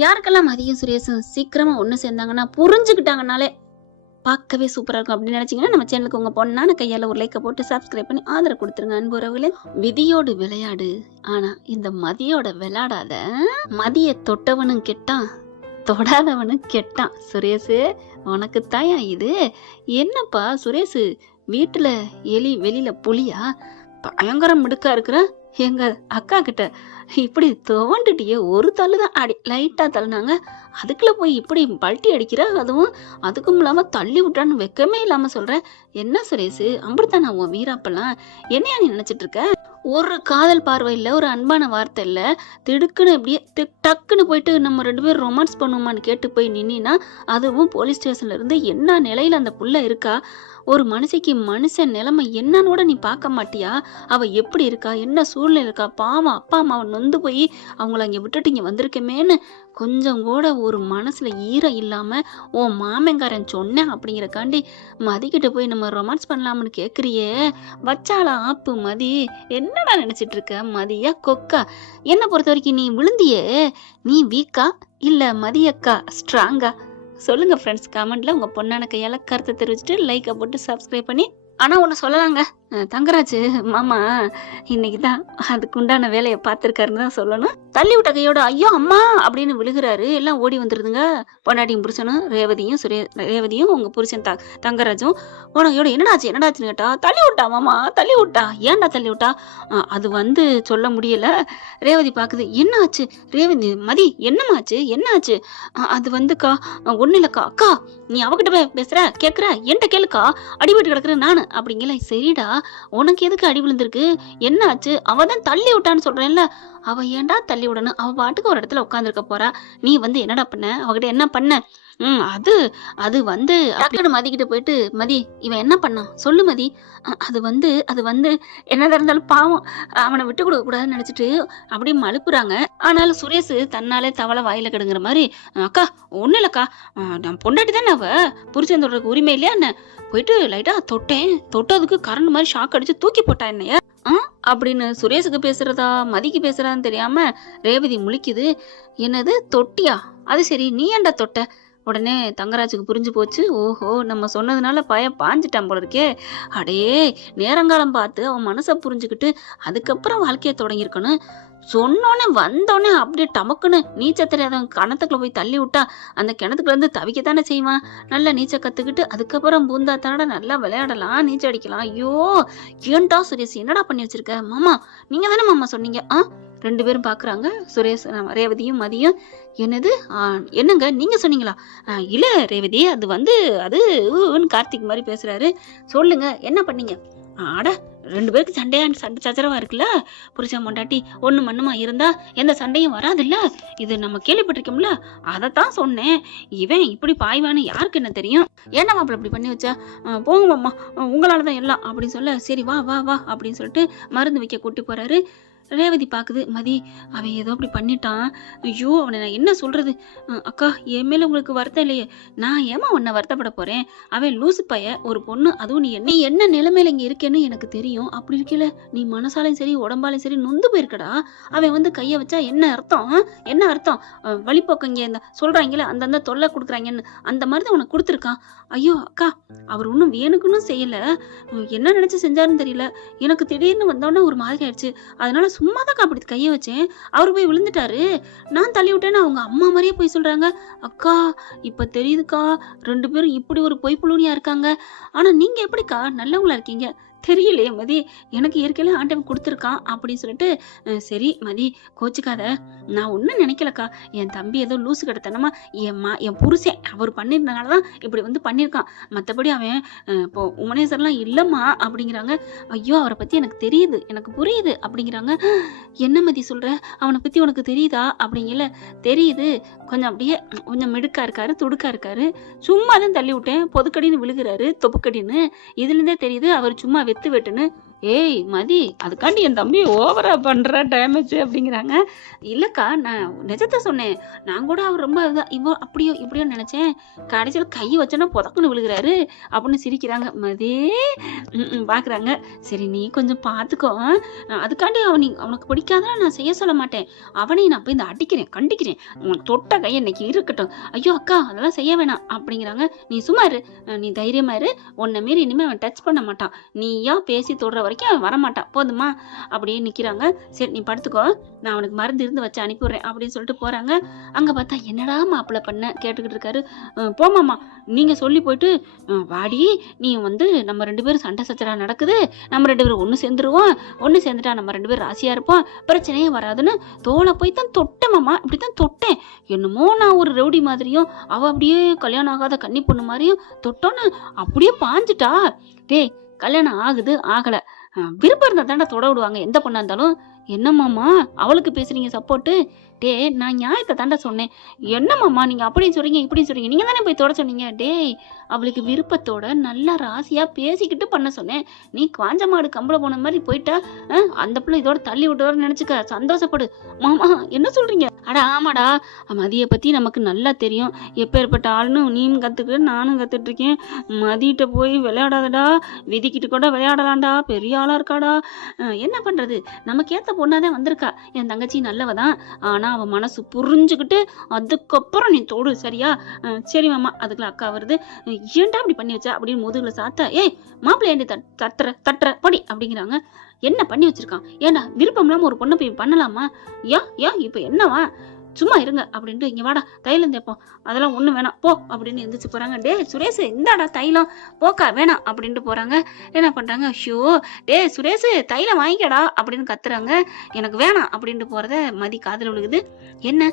யாருக்கெல்லாம் மதியும் சுரேஷும் சீக்கிரமா ஒன்று சேர்ந்தாங்கன்னா புரிஞ்சுக்கிட்டாங்கனாலே பார்க்கவே சூப்பராக இருக்கும் அப்படின்னு நினச்சிங்கன்னா நம்ம சேனலுக்கு உங்கள் பொண்ணான கையால் ஒரு லைக்கை போட்டு சப்ஸ்கிரைப் பண்ணி ஆதரவு கொடுத்துருங்க அன்பு உறவுகளே. விதியோடு விளையாடு, ஆனால் இந்த மதியோட விளையாடாத. மதியை தொட்டவனும் கெட்டான், தொடாதவனும் கெட்டான். சுரேஷு உனக்கு தாயா இது? என்னப்பா சுரேஷு, வீட்டில் எலி வெளியில் புலியா? பயங்கரம் மிடுக்கா இருக்கிற எங்க அக்கா கிட்ட இப்படி துவண்டுட்டியே. ஒரு தள்ளு தான் அடி லைட்டா தள்ளினாங்க, அதுக்குள்ள போய் இப்படி பல்ட்டி அடிக்கிற, அதுவும் அதுக்கும் இல்லாம தள்ளி விட்டான்னு வெக்கமே இல்லாம சொல்ற. என்ன சுரேஷு, அப்படித்தானா உன் வீராப்பெல்லாம்? என்னையா நீ நினைச்சிட்டு இருக்க? ஒரு காதல் பார்வை இல்லை, ஒரு அன்பான வார்த்தை இல்லை, திடுக்குன்னு இப்படியே டக்குன்னு போயிட்டு நம்ம 2 பேரும் ரொமான்ஸ் பண்ணுவோமான்னு கேட்டு போய் நின்னா, அதுவும் போலீஸ் ஸ்டேஷன்ல இருந்து என்ன நிலையில அந்த புள்ள இருக்கா? ஒரு மனுஷிக்கு மனுஷன் நிலைமை என்னன்னு கூட நீ பார்க்க மாட்டியா? அவ எப்படி இருக்கா, என்ன சூழ்நிலை இருக்கா? பாவம் அப்பா அம்மாவை நொந்து போய் அவங்கள அங்கே விட்டுட்டு இங்கே வந்திருக்கமேன்னு கொஞ்சம் கூட ஒரு மனசுல ஈரம் இல்லாம உன் மாமங்காரன் சொன்னேன் அப்படிங்கிறக்காண்டி மதிக்கிட்ட போய் நம்ம ரொமான்ஸ் பண்ணலாம்னு கேட்குறியே. வச்சாலா ஆப்பு மதி? என்னடா நினைச்சிட்டு இருக்க? மதியா கொக்கா? என்னை பொறுத்த வரைக்கும் நீ விழுந்தியே, நீ வீக்கா இல்லை மதியக்கா ஸ்ட்ராங்கா? சொல்லுங்க ஃப்ரெண்ட்ஸ், கமெண்ட்ல உங்க பொண்ணான கையால கருத்தை தெரிவிச்சுட்டு லைக்கை போட்டு சப்ஸ்கிரைப் பண்ணி. ஆனா ஒன்று சொல்லலாங்க, தங்கராஜ் மாமா இன்னைக்கு தான் அதுக்கு உண்டான வேலையை பார்த்துருக்காருன்னு தான் சொல்லணும். தள்ளி விட்ட கையோட ஐயோ அம்மா அப்படின்னு விழுகிறாரு. எல்லாம் ஓடி வந்துருதுங்க. பொண்டாட்டியும் புருஷனும் ரேவதியும் உங்க புருஷன் தங்கராஜும் உனக்கையோட என்னடாச்சுன்னு கேட்டா, தள்ளி விட்டா மாமா, தள்ளி விட்டா. ஏன்டா தள்ளி விட்டா? அது வந்து சொல்ல முடியல. ரேவதி பாக்குது, என்ன ஆச்சு ரேவதி? மதி என்னமாச்சு, என்ன ஆச்சு? அது வந்துக்கா ஒண்ணு இல்லக்கா. அக்கா நீ அவகிட்ட போய் பேசுற கேக்குற, என்கிட்ட கேளுக்கா, அடிபட்டு கிடக்குற நானு அப்படிங்கல. சரிடா, உனக்கு எதுக்கு அடி விழுந்திருக்கு, என்ன ஆச்சு? அவ தான் தள்ளி விட்டான்னு சொல்றேன்ல. அவ ஏன்டா தள்ளி விடணும்? அவ பாட்டுக்கு ஒரு இடத்துல உட்காந்துருக்க போறா. நீ வந்து என்னடா பண்ண அவகிட்ட? என்ன பண்ண? அது அது வந்து டக்குனு மதிக்கிட்டு போயிட்டு, மதி இவன் என்ன பண்ணான் சொல்லு மதி. அது வந்து என்னதான் இருந்தாலும் பாவம், அவனை விட்டு கொடுக்க கூடாதுன்னு நினைச்சிட்டு அப்படியே மழுப்புறாங்க. ஆனாலும் சுரேஷ் தன்னாலே தவளை வாயில கெடுங்கிற மாதிரி, அக்கா ஒண்ணு இல்லக்கா, நான் பொண்டாட்டி தானே, அவ புருஷன் தொடர்க்கு உரிமை இல்லையா என்ன? போயிட்டு லைட்டா தொட்டதுக்கு கரண்ட் மாதிரி ஷாக் அடிச்சு தூக்கி போட்டா என்னைய அப்படின்னு சுரேஷுக்கு பேசுறதா மதிக்கு பேசுறான்னு தெரியாம ரேவதி முழிக்குது. என்னது தொட்டியா? அது சரி, நீ ஏன்டா தொட்ட? உடனே தங்கராஜுக்கு புரிஞ்சு போச்சு. ஓஹோ, நம்ம சொன்னதுனால பாஞ்சிட்டான் போல இருக்கே. அடே, நேரங்காலம் பார்த்து அவன் மனசை புரிஞ்சுக்கிட்டு அதுக்கப்புறம் வாழ்க்கையை தொடங்கியிருக்கணும். சொன்னோன்னே வந்தோடனே அப்படியே டமக்குன்னு நீச்சல் தெரியாதவன் கிணத்துக்குள்ள போய் தள்ளி விட்டா அந்த கிணத்துக்குள்ள இருந்து தவிக்கத்தானே செய்வான். நல்லா நீச்சல் கத்துக்கிட்டு அதுக்கப்புறம் பூந்தா தானடா நல்லா விளையாடலாம், நீச்சல் அடிக்கலாம். ஐயோ ஏன்டா சுரேஷ் என்னடா பண்ணி வச்சிருக்க? மாமா நீங்க தானே மாமா சொன்னீங்க. 2 பேரும் பாக்குறாங்க, சுரேஷ் ரேவதியும் மதியும். என்னங்க நீங்க சொன்னீங்களா? இல்ல ரேவதி, அது வந்து அது கார்த்திக் மாதிரி பேசுறாரு. சொல்லுங்க என்ன பண்ணீங்க? அட 2 பேருக்கு சண்டை சச்சரவா இருக்குல்ல, புருஷன் பொண்டாட்டி ஒண்ணு மண்ணுமா இருந்தா எந்த சண்டையும் வராதுல்ல, இது நம்ம கேள்விப்பட்டிருக்கோம்ல, அதைத்தான் சொன்னேன். இவன் இப்படி பாய்வான்னு யாருக்கு என்ன தெரியும்? ஏன்னா மாப்பிள்ள இப்படி பண்ணி வச்சா? போங்க மாமா, உங்களாலதான் எல்லாம் அப்படின்னு சொல்ல, சரி வா வா வா அப்படின்னு சொல்லிட்டு மருந்து வைக்க கூட்டி போறாரு. ரேவதி பாக்குது, மதி அவன் ஏதோ அப்படி பண்ணிட்டான். ஐயோ அவனை நான் என்ன சொல்றது? அக்கா என் மேல உங்களுக்கு வருத்தம் இல்லையே, நான் ஏமா உன்னை வருத்தப்பட போறேன்? அவன் லூசு பைய, ஒரு பொண்ணு, அதுவும் நீ என்ன நிலைமையில இங்க இருக்கேன்னு எனக்கு தெரியும். அப்படி இருக்கல நீ மனசாலையும் சரி உடம்பாலையும் சரி நொந்து போயிருக்கடா. அவன் வந்து கைய வச்சா என்ன அர்த்தம்? என்ன அர்த்தம்? வழிபோக்கங்க இந்த சொல்றாங்களே அந்தந்த தொல்லை கொடுக்குறாங்கன்னு, அந்த மாதிரிதான் உனக்கு கொடுத்துருக்கான். ஐயோ அக்கா, அவர் ஒன்னும் வேணுக்குன்னு செய்யல, என்ன நினைச்சு செஞ்சாருன்னு தெரியல, எனக்கு திடீர்னு வந்தோடனே ஒரு மாதிரி ஆயிடுச்சு, அதனால சும்மாதான் அப்படி கைய வச்சேன், அவரு போய் விழுந்துட்டாரு, நான் தள்ளி விட்டேன்னு அவங்க அம்மா மாதிரியே போய் சொல்றாங்க. அக்கா இப்ப தெரியுதுக்கா, 2 பேரும் இப்படி ஒரு பொய் புழுனியா இருக்காங்க. ஆனா நீங்க எப்படிக்கா நல்லவங்களா இருக்கீங்க? தெரியலையே மதி, எனக்கு இயற்கையில ஆண்டவன் கொடுத்துருக்கான் அப்படின்னு சொல்லிட்டு, சரி மதி கோச்சுக்காத, நான் ஒன்றும் நினைக்கலக்கா, என் தம்பி ஏதோ லூசு கிடத்தனமா என் புருஷன் அவர் பண்ணியிருந்தனாலதான் இப்படி வந்து பண்ணியிருக்கான், மற்றபடி அவன் இப்போ உமனேஸ்வரலாம் இல்லைம்மா அப்படிங்கிறாங்க. ஐயோ அவரை பத்தி எனக்கு தெரியுது, எனக்கு புரியுது அப்படிங்கிறாங்க. என்ன மதி சொல்ற? அவனை பத்தி உனக்கு தெரியுதா? அப்படிங்கல. தெரியுது, கொஞ்சம் அப்படியே கொஞ்சம் மிடுக்கா இருக்காரு, துடுக்கா இருக்காரு, சும்மா தான் தள்ளி விட்டேன், பொதுக்கடின்னு விழுகிறாரு, தொப்புக்கடின்னு, இதுல இருந்தே தெரியுது அவர் சும்மா வெத்து வெட்டுன்னு ஏய் மதி, அதுக்காண்டி என் தம்பி ஓவரா பண்ற டேமேஜ் அப்படிங்கிறாங்க. இல்லக்கா, நான் நிஜத்தை சொன்னேன். நான் கூட அவர் ரொம்ப இவ அப்படியோ இப்படியோ நினைச்சேன். கடைசியில் கை வச்சோன்னா புதக்குன்னு விழுகிறாரு அப்படின்னு சிரிக்கிறாங்க. மதி பாக்குறாங்க. சரி நீ கொஞ்சம் பார்த்துக்கோ. அதுக்காண்டி அவனுக்கு பிடிக்காதான் நான் செய்ய சொல்ல மாட்டேன். அவனையும் நான் போய் இந்த அடிக்கிறேன், கண்டிக்கிறேன். உனக்கு தொட்ட கை இன்னைக்கு இருக்கட்டும். ஐயோ அக்கா, அதெல்லாம் செய்ய வேணாம் அப்படிங்கிறாங்க. நீ சும்மா இரு, நீ தைரியமா இரு. உன்னை மீறி இனிமே அவன் டச் பண்ண மாட்டான். நீயா பேசி தொடுற வரைக்கும் அவன் வரமாட்டான், போதுமா அப்படியே நிக்கிறாங்க. சரி நீ படுத்துக்கோ, நான் அவனுக்கு மருந்து இருந்து வச்சு அனுப்பிடுறேன் அப்படின்னு சொல்லிட்டு போறாங்க. அங்க பார்த்தா என்னடா மாப்பிள்ள பண்ண கேட்டுக்கிட்டு இருக்காரு. போமாமா, நீங்க சொல்லி போயிட்டு வாடி, நீ வந்து நம்ம 2 பேரும் சண்டை சச்சரா நடக்குது, நம்ம 2 பேரும் ஒண்ணு சேர்ந்துருவோம், ஒண்ணு சேர்ந்துட்டா நம்ம 2 பேரும் ராசியா இருப்போம், பிரச்சனையே வராதுன்னு தோலை போய் தான் தொட்டேன் மாமா. இப்படித்தான் தொட்டேன். என்னமோ நான் ஒரு ரவுடி மாதிரியும் அவ அப்படியே கல்யாணம் ஆகாத கன்னி பொண்ணு மாதிரியும் தொட்டோன்னு அப்படியே பாஞ்சிட்டா. டேய், கல்யாணம் ஆகுது ஆகல, விருப்பம் இருந்தா தாண்டா தொட விடுவாங்க எந்த பொண்ணா இருந்தாலும். என்னமாமா அவளுக்கு பேசுறீங்க சப்போர்ட்டு? டேய், நான் நியாயத்தை தாண்டா சொன்னேன். என்னமாமா நீங்க அப்படின்னு சொல்றீங்க இப்படி சொல்றீங்க? நீங்க தானே போய் தொட சொன்னீங்க. டேய், அவளுக்கு விருப்பத்தோட நல்லா ராசியா பேசிக்கிட்டு பண்ண சொன்னேன். நீ காஞ்ச மாடு கம்பளை போன மாதிரி போயிட்டா. அந்த பிள்ளை இதோட தள்ளி விட்டோட நினைச்சுக்க, சந்தோஷப்படு. மாமா என்ன சொல்றீங்க? அட ஆமாடா, மதியை பத்தி நமக்கு நல்லா தெரியும். எப்பேற்பட்ட ஆளுன்னு நீயும் கத்துக்க, நானும் கத்துட்டு இருக்கேன். மதியிட்ட போய் விளையாடாதடா, விதிக்கிட்டு கூட விளையாடலாம்டா, பெரிய ஆளா இருக்காடா. என்ன பண்றது, நமக்கு ஏத்த பொண்ணாதான் வந்திருக்கா. என் தங்கச்சி நல்லவதான். ஆனா அவ மனசு புரிஞ்சுக்கிட்டு அதுக்கப்புறம் நீ தொடு, சரியா? சரி மாமா. அதுக்குள்ள அக்கா வருது. ஏன்டா அப்படி பண்ணி வச்சா அப்படின்னு முதுகுல சாத்தா. ஏய் மாப்பிள்ளை, ஏண்டி தட்டுற படி அப்படிங்கிறாங்க. என்ன பண்ணி வச்சிருக்கான்? ஏண்டா விருப்பம் இல்லாம ஒரு பொண்ணை போய் பண்ணலாமா? ஏன் இப்ப என்னவா? சும்மா இருங்க அப்படின்ட்டு, இங்க வாடா தைலம் தேப்போம், அதெல்லாம் ஒண்ணு வேணாம் போ அப்படின்னு எந்திரிச்சு போறாங்க. டே சுரேஷ், இந்தாடா தைலம், போக்கா வேணாம் அப்படின்ட்டு போறாங்க. என்ன பண்றாங்க? ஷோ, டே சுரேஷ் தைலம் வாங்கிக்கடா அப்படின்னு கத்துறாங்க. எனக்கு வேணாம் அப்படின்ட்டு போறத மதி காதுல விழுகுது. என்ன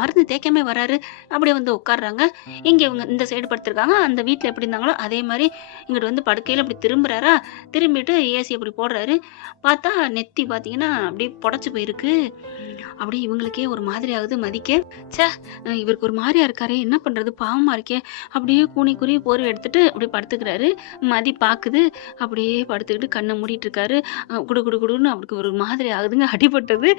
மருந்து தேய்க்காம வராரு? அப்படியே வந்து உட்காடுறாங்க. இங்க இவங்க இந்த சைடு படுத்திருக்காங்க. அந்த வீட்டுல எப்படி இருந்தாங்களோ அதே மாதிரி இங்கிட்டு வந்து படுக்கையில அப்படி திரும்புறாரா. திரும்பிட்டு ஏசி அப்படி போடுறாரு. பார்த்தா நெத்தி பாத்தீங்கன்னா அப்படியே புடைச்சு போயிருக்கு. அப்படி இவங்களுக்கே ஒரு மாதிரி ஆகுது. மதிக்க சே, இவருக்கு ஒரு மாதிரியா இருக்காரு, என்ன பண்றது, பாவமா இருக்கே. அப்படியே கூனி குறி போர்வை எடுத்துட்டு அப்படியே படுத்துக்கிறாரு. மதி பாக்குது. அப்படியே படுத்துக்கிட்டு கண்ணை மூடிட்டு இருக்காரு. குடு குடு குடுன்னு அவருக்கு ஒரு மாதிரி ஆகுதுங்க. அடிபட்டது.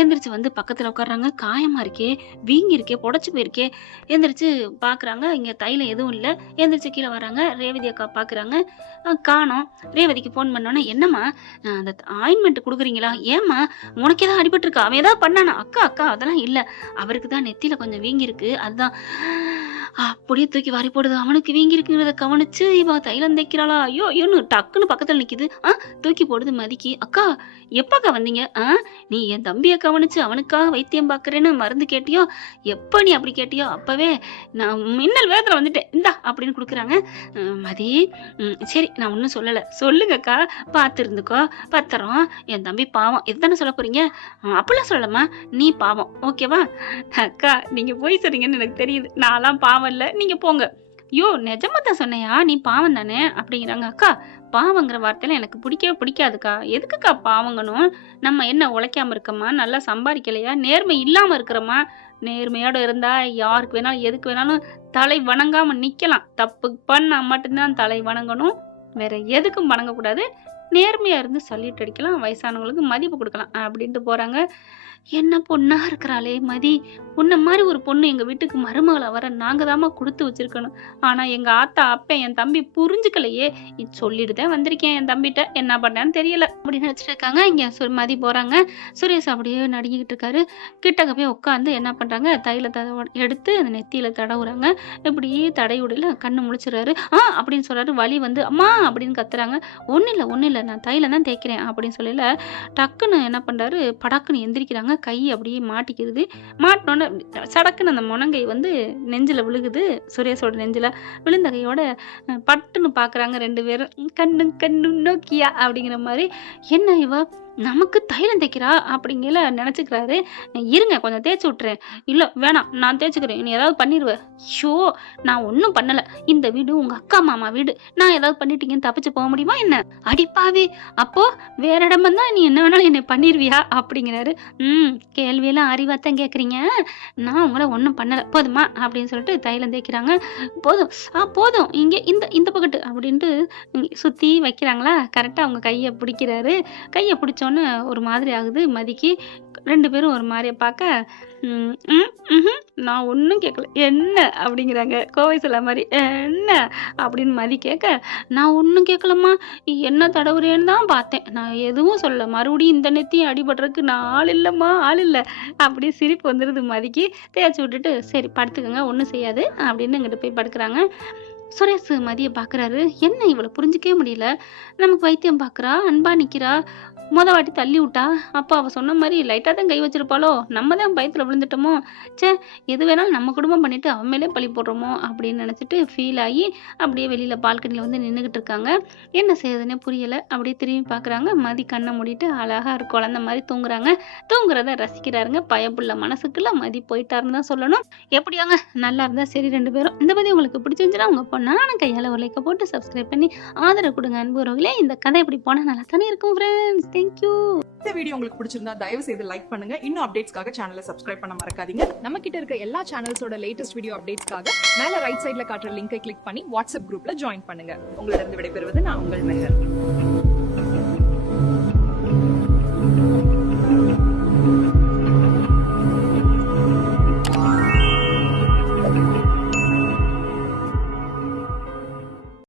எந்திரிச்சு வந்து பக்கத்துல உட்காடுறாங்க. காயமா இருக்கே, வீங்கி இருக்கே, புடைச்சு போயிருக்கே. எந்திரிச்சு பாக்குறாங்க. இங்க தைலம் எதுவும் இல்லை. எந்திரிச்சு கீழே வராங்க. ரேவதி அக்கா பாக்குறாங்க, காணோம். ரேவதிக்கு போன் பண்ணோன்னே, என்னம்மா அந்த ஆயின்மெண்ட் கொடுக்குறீங்களா? ஏம்மா உனக்கு ஏதாவது அடிபட்டு இருக்கா? அவன் ஏதாவது பண்ணானா? அக்கா அதெல்லாம் இல்ல, அவருக்கு தான் நெத்தியில கொஞ்சம் வீங்கி இருக்கு, அதுதான். அப்படியே தூக்கி வாரி போடுது. அவனுக்கு வீங்கி இருக்குங்கிறத கவனிச்சு இவ தைலம் தைக்கிறாளா? ஐயோ ஐயோன்னு டக்குன்னு பக்கத்துல நிக்குது. தூக்கி போடுது மதிக்கு. அக்கா எப்பக்கா வந்தீங்க? நீ என் தம்பியை கவனிச்சு அவனுக்காக வைத்தியம் பாக்குறேன்னு மருந்து கேட்டியோ? எப்ப நீ அப்படி கேட்டியோ அப்பவே நான் மின்னல் வேகத்துல வந்துட்டேன், இந்தா அப்படின்னு கொடுக்குறாங்க. மதி, சரி நான் ஒன்னும் சொல்லல, சொல்லுங்கக்கா, பார்த்து இருந்துக்கோ, பத்திரம். என் தம்பி பாவம், இதுதானே சொல்ல போறீங்க? அப்படிலாம் சொல்லலாமா? நீ பாவம், ஓகேவா? அக்கா நீங்க போய் சொல்றீங்கன்னு எனக்கு தெரியுது, நான்லாம் பாவம் இல்ல, நீங்க போங்க. ஐயோ நிஜமா தான் சொன்னையா, நீ பாவம் தானே அப்படிங்கிறாங்க. அக்கா பாவங்கிற வார்த்தையில எனக்கு பிடிக்கவே பிடிக்காதுக்கா. எதுக்குக்கா பாவங்கணும்? நம்ம என்ன உழைக்காம இருக்கோமா? நல்லா சம்பாதிக்கலையா? நேர்மை இல்லாம இருக்கிறோமா? நேர்மையோட இருந்தா யாருக்கு வேணாலும் எதுக்கு வேணாலும் தலை வணங்காம நிக்கலாம். தப்பு பண்ணா மட்டும்தான் தலை வணங்கணும், வேற எதுக்கும் வணங்கக்கூடாது. நேர்மையா இருந்து சல்யூட் அடிக்கலாம், வயசானவங்களுக்கு மதிப்பு கொடுக்கலாம் அப்படின்ட்டு போறாங்க. என்ன பொண்ணா இருக்கிறாளே மதி, உன்ன மாதிரி ஒரு பொண்ணு எங்க வீட்டுக்கு மருமகளை வர நாங்க தாமா கொடுத்து வச்சிருக்கணும். ஆனா எங்க ஆத்தா அப்பன் என் தம்பி புரிஞ்சுக்கலையே. சொல்லிட்டுதான் வந்திருக்கேன் என் தம்பிட்ட, என்ன பண்ணான்னு தெரியல அப்படின்னு நினைச்சிட்டு இருக்காங்க. இங்க மதி போறாங்க. சுரேஷ் அப்படியே நடுங்கிட்டு இருக்காரு. கிட்டக்க போய் உட்காந்து என்ன பண்றாங்க, தைலத்தை எடுத்து அந்த நெத்தியில தடவுறாங்க. இப்படி தடையுடல கண்ணு முழிச்சுறாரு. அப்படின்னு சொல்றாரு. வலி வந்து அம்மா அப்படின்னு கத்துறாங்க. ஒன்னும் இல்ல நான் தைலம் தான் தேய்க்கிறேன் அப்படின்னு சொல்லல. டக்குன்னு என்ன பண்றாரு, படாக்குன்னு எந்திரிக்கிறாங்க. கை அப்படியே மாட்டிக்கிறது. மாட்டினோட சடக்குன்னு அந்த முனங்கை வந்து நெஞ்சில விழுகுது. சுரேஷோட நெஞ்சில விழுந்த கையோட பட்டுன்னு பாக்குறாங்க 2 பேரும். கண்ணு நோக்கியா அப்படிங்கிற மாதிரி. என்ன இவ நமக்கு தைலம் தேய்க்கிறா அப்படிங்கல நினச்சிக்கிறாரு. இருங்க கொஞ்சம் தேய்ச்சி விட்டுறேன். இல்லை வேணாம் நான் தேய்ச்சிக்கிறேன், நீ ஏதாவது பண்ணிடுவ. ஷோ நான் ஒன்றும் பண்ணலை, இந்த வீடு உங்கள் அக்கா மாமா வீடு, நான் ஏதாவது பண்ணிட்டீங்கன்னு தப்பிச்சு போக முடியுமா என்ன? அடிப்பாவே, அப்போ வேற இடமா தான் நீ என்ன வேணாலும் என்னை பண்ணிடுவியா அப்படிங்கிறாரு. கேள்வியெல்லாம் அறிவாத்தான் கேட்குறீங்க, நான் உங்களை ஒன்றும் பண்ணலை போதுமா அப்படின்னு சொல்லிட்டு தைலம் தேய்க்கிறாங்க. போதும் போதும் இங்கே இந்த இந்த பக்கத்து அப்படின்ட்டு சுற்றி வைக்கிறாங்களா, கரெக்டாக அவங்க கையை பிடிக்கிறாரு. கையை பிடிச்சோன்னு ஒரு மாதிரி ஆகுது மதிக்கு. 2 பேரும் ஒரு மாதிரியை பார்க்க நான் ஒன்றும் கேட்கல என்ன அப்படிங்கிறாங்க. கோவை சொல்ல மாதிரி என்ன அப்படின்னு மதி கேட்க, நான் ஒன்றும் கேட்கலம்மா, என்ன தடவுறேன்னு தான் பார்த்தேன், நான் எதுவும் சொல்ல, மறுபடியும் இந்த நெத்தியும் அடிபடுறதுக்கு நான் ஆள் இல்லைம்மா ஆள் இல்லை அப்படி சிரிப்பு வந்துடுது மதிக்கு. தேய்ச்சி விட்டுட்டு சரி படுத்துக்கங்க ஒன்றும் செய்யாது அப்படின்னு இங்கிட்டு போய் படுக்கிறாங்க. சுரேஷ் மதியை பார்க்குறாரு. என்ன இவளை புரிஞ்சிக்கவே முடியல, நமக்கு வைத்தியம் பார்க்குறா, அன்பா நிற்கிறா, வாட்டி தள்ளி விட்டா, அப்போ அவள் சொன்ன மாதிரி லைட்டாக தான் கை வச்சிருப்பாளோ, நம்ம தான் பயத்தில் விழுந்துட்டோமோ, எது வேணாலும் நம்ம குடும்பம் பண்ணிட்டு அவன் மேலே பழி போடுறோமோ அப்படின்னு நினச்சிட்டு ஃபீல் ஆகி அப்படியே வெளியில் பால்கனியில் வந்து நின்றுக்கிட்டு இருக்காங்க. என்ன செய்யறதுன்னே புரியலை. அப்படியே திரும்பி பார்க்குறாங்க. மதி கண்ணை மூடிட்டு அழகாக ஒரு குழந்த மாதிரி தூங்குறாங்க. தூங்குறத ரசிக்கிறாருங்க. பயப்புள்ள மனசுக்குள்ள மதி போயிட்டாருன்னு தான் சொல்லணும். எப்படியாங்க நல்லா இருந்தா சரி 2 பேரும். இந்த பற்றி உங்களுக்கு பிடிச்சிருந்துச்சுன்னா உங்கள் பொண்ணான கையால் ஒரு லைக்கை போட்டு சப்ஸ்கிரைப் பண்ணி ஆதரவு கொடுங்க அன்பு உறவுகளே. இந்த கதை இப்படி போனால் நல்லா தானே இருக்கும் ஃப்ரெண்ட்ஸ். தேங்க்யூ. இந்த வீடியோ உங்களுக்கு பிடிச்சிருந்தா தயவு செய்து லைக் பண்ணுங்க. இன்னும் அப்டேட்ஸ்க்காக சேனலை சப்ஸ்கிரைப் பண்ண மறக்காதீங்க. நம்ம கிட்ட இருக்க எல்லா சேனல்ஸோட லேட்டஸ்ட் வீடியோ அப்டேட்ஸ்க்காக மேல ரைட் சைடுல காட்டுற லிங்கை கிளிக் பண்ணி வாட்ஸ்அப் குரூப்ல ஜாயின் பண்ணுங்க. உங்களிடம் விடைபெறுவது நான் உங்கள் மெஹர்.